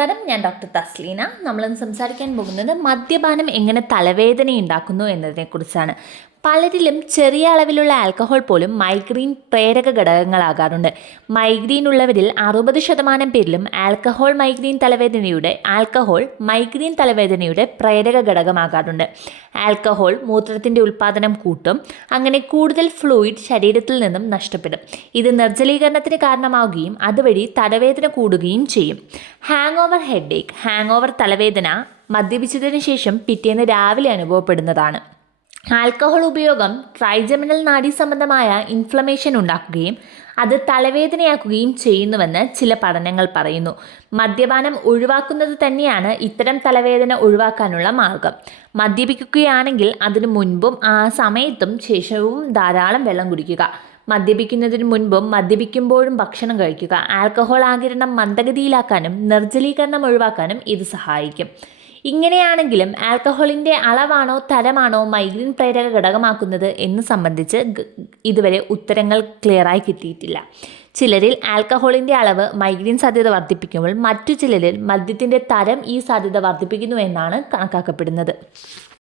നമസ്കാരം ഞാൻ ഡോക്ടർ തസ്ലീന. നമ്മളിന്ന് സംസാരിക്കാൻ പോകുന്നത് മദ്യപാനം എങ്ങനെ തലവേദന ഉണ്ടാക്കുന്നു എന്നതിനെക്കുറിച്ചാണ്. പലരിലും ചെറിയ അളവിലുള്ള ആൽക്കഹോൾ പോലും മൈഗ്രെയിൻ പ്രേരക ഘടകങ്ങളാകാറുണ്ട്. മൈഗ്രെയിൻ ഉള്ളവരിൽ അറുപത് ശതമാനം പേരിലും ആൽക്കഹോൾ മൈഗ്രെയിൻ തലവേദനയുടെ ആൽക്കഹോൾ മൈഗ്രെയിൻ തലവേദനയുടെ പ്രേരക ഘടകമാകാറുണ്ട്. ആൽക്കഹോൾ മൂത്രത്തിന്റെ ഉൽപ്പാദനം കൂട്ടും അങ്ങനെ കൂടുതൽ ഫ്ലൂയിഡ് ശരീരത്തിൽ നിന്നും നഷ്ടപ്പെടും. ഇത് നിർജലീകരണത്തിന് കാരണമാവുകയും അതുവഴി തലവേദന കൂടുകയും ചെയ്യും. Hang over headache hang over തലവേദന മദ്യപിച്ചതിന് ശേഷം പിറ്റേന്ന് രാവിലെ അനുഭവപ്പെടുന്നതാണ്. ആൽക്കഹോൾ ഉപയോഗം ട്രൈജമിനൽ നാഡി സംബന്ധമായ ഇൻഫ്ലമേഷൻ ഉണ്ടാക്കുകയും അത് തലവേദനയാക്കുകയും ചെയ്യുന്നുവെന്ന് ചില പഠനങ്ങൾ പറയുന്നു. മദ്യപാനം ഒഴിവാക്കുന്നത് തന്നെയാണ് ഇത്തരം തലവേദന ഒഴിവാക്കാനുള്ള മാർഗം. മദ്യപിക്കുകയാണെങ്കിൽ അതിനു മുൻപും ആ സമയത്തും ശേഷവും ധാരാളം വെള്ളം കുടിക്കുക. മദ്യപിക്കുന്നതിന് മുൻപും മദ്യപിക്കുമ്പോഴും ഭക്ഷണം കഴിക്കുക. ആൽക്കഹോൾ ആകിരണം മന്ദഗതിയിലാക്കാനും നിർജലീകരണം ഒഴിവാക്കാനും ഇത് സഹായിക്കും. ഇങ്ങനെയാണെങ്കിലും ആൽക്കഹോളിന്റെ അളവാണോ തരമാണോ മൈഗ്രെയിൻ പ്രേരക ഘടകമാക്കുന്നത് എന്ന് സംബന്ധിച്ച് ഇതുവരെ ഉത്തരങ്ങൾ ക്ലിയറായി കിട്ടിയിട്ടില്ല. ചിലരിൽ ആൽക്കഹോളിന്റെ അളവ് മൈഗ്രെയിൻ സാധ്യത വർദ്ധിപ്പിക്കുമ്പോൾ മറ്റു ചിലരിൽ മദ്യത്തിന്റെ തരം ഈ സാധ്യത വർദ്ധിപ്പിക്കുന്നു എന്നാണ് കണക്കാക്കപ്പെടുന്നത്.